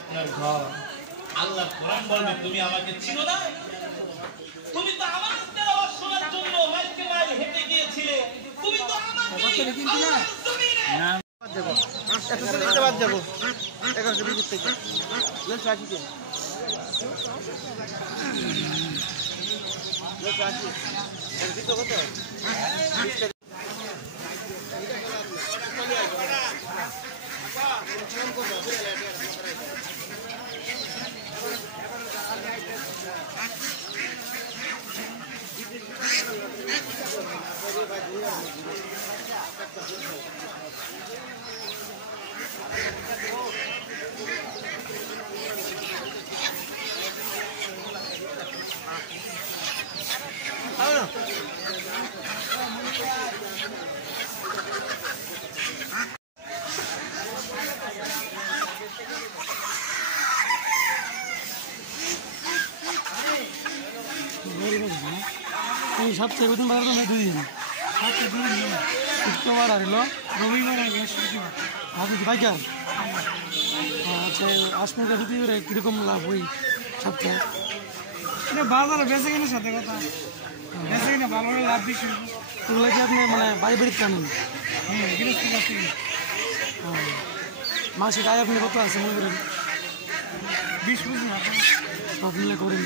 আপনার ঘর আল্লাহ কোরআন বলবে তুমি আমাকে চিনো না, তুমি তো আমার তেলাওয়াত শোনার জন্য মাইলকে মাইল হেঁটে গিয়েছিলে, তুমি তো আমাকে আল্লাহর জমিনে না দেব 140 তে বাদ যাব 1120 থেকে লেস রাখিতে লেস রাখি এর ভিতর কত এই সপ্তাহে প্রথম বার তো দুদিন শুক্রবার হারিল রবিবার ভাবি বাইকার আচ্ছা আসমুখে হতে পারে কীরকম লাভ ওই সপ্তাহে বাজারে বেঁচে কিনে সাথে কথা বেঁচে কিনে ভালো লাভ বেশি ওগুলো কি আপনি মানে বাড়ি বাড়িতে টানেন? মাসিক আয় আপনি কত আছে মনে করেন? 20-25 সব মিলে করেন